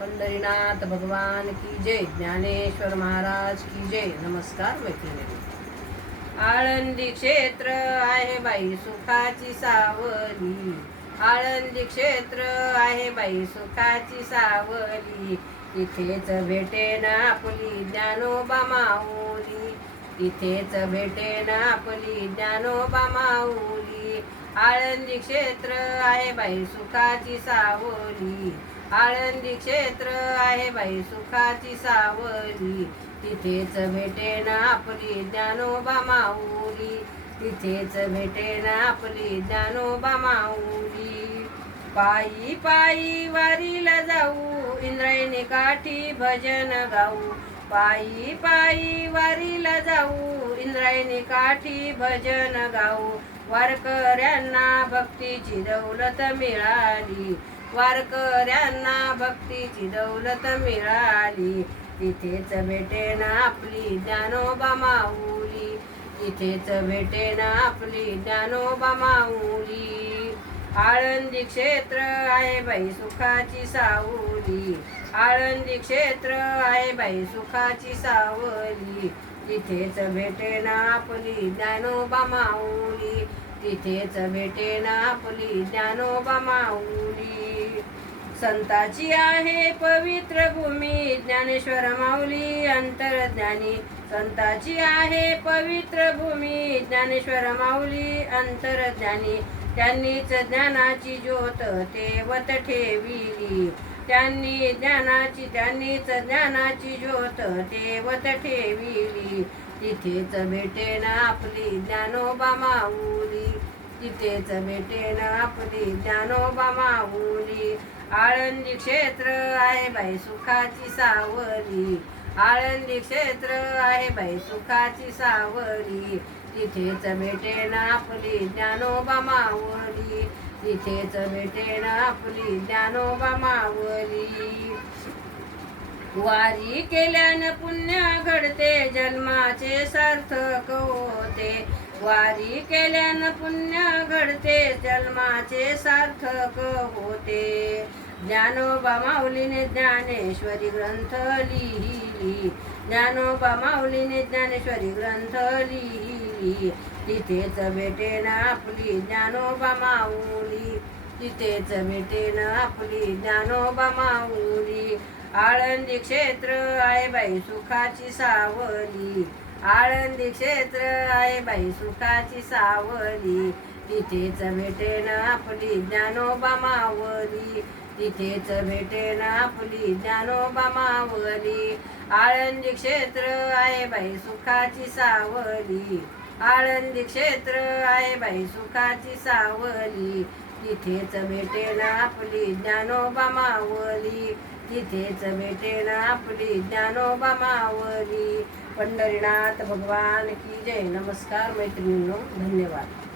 पंढरीनाथ भगवान की जय, ज्ञानेश्वर महाराज की जय. नमस्कार मैत्रिणी. आळंदी क्षेत्र आहे बाई सुखाची सावली, आळंदी क्षेत्र आहे बाई सुखाची सावली. तिथेच भेटेन आपली ज्ञानोबा माऊली, तिथेच भेटेन आपली ज्ञानोबा माऊली. आळंदी क्षेत्र आहे बाई सुखाची सावली, आळंदी क्षेत्र आहे बाई सुखाची सावली. तिथेच भेटेन आपली ज्ञानोबा माऊली, तिथेच भेटेन आपली ज्ञानोबा माऊली. पायी पायी वारीला जाऊ, इंद्रायणी काठी भजन गाऊ. पायी पायी वारीला जाऊ, इंद्रायणी काठी भजन गाऊ. वारकऱ्यांना भक्तीची दौलत मिळाली, वारकऱ्यांना भक्तीची दौलत मिळाली. तिथेच भेटेन आपली ज्ञानोबा माऊली, तिथेच भेटेन आपली ज्ञानोबा माऊली. आळंदी क्षेत्र आहे बाई सुखाची सावली, आळंदी क्षेत्र आहे बाई सुखाची सावली. तिथेच भेटेन आपली ज्ञानोबा माऊली, तिथेच भेटेन आपली ज्ञानोबा माऊली. संताची आहे पवित्र भूमी, ज्ञानेश्वर माऊली अंतर्ज्ञानी. संताची आहे पवित्र भूमी, ज्ञानेश्वर माऊली अंतर्ज्ञानी. त्यांनीच ज्ञानाची ज्योत तेवत ठेविली, त्यांनीच ज्ञानाची ज्योत तेवत ठेविली. तिथेच भेटेन आपली ज्ञानोबा माऊली, तिथेच भेटेन आपली ज्ञानोबा माऊली. आळंदी क्षेत्र आहे बाई सुखाची सावली, आळंदी क्षेत्र आहे बाई सुखाची सावली. तिथेच भेटेन आपली ज्ञानोबा माऊली, तिथेच भेटेन आपली ज्ञानोबा माऊली. वारी केल्यानं पुण्य घडते, जन्माचे सार्थक होते. वारी केल्यानं पुण्य घडते, जन्माचे सार्थक होते. ज्ञानोबा माऊलीने ज्ञानेश्वरी ग्रंथ लिहिली, ज्ञानोबा माऊलीने ज्ञानेश्वरी ग्रंथ लिहिली. तिथेच भेटेन आपली ज्ञानोबा माऊली, तिथेच भेटेन आपली ज्ञानोबा माऊली. आळंदी क्षेत्र आहे बाई सुखाची सावली, आळंदी क्षेत्र आहे बाई सुखाची सावली. तिथेच भेटेन आपली ज्ञानोबा माऊली, तिथेच भेटेन आपली ज्ञानोबा माऊली. आळंदी क्षेत्र आहे बाई सुखाची सावली, आळंदी क्षेत्र आहे बाई सुखाची सावली. तिथेच भेटेन आपली ज्ञानोबा माऊली, तिथेच भेटेन आपली ज्ञानोबा माऊली. पंढरीनाथ भगवान की जय. नमस्कार मैत्रिणींनो, धन्यवाद.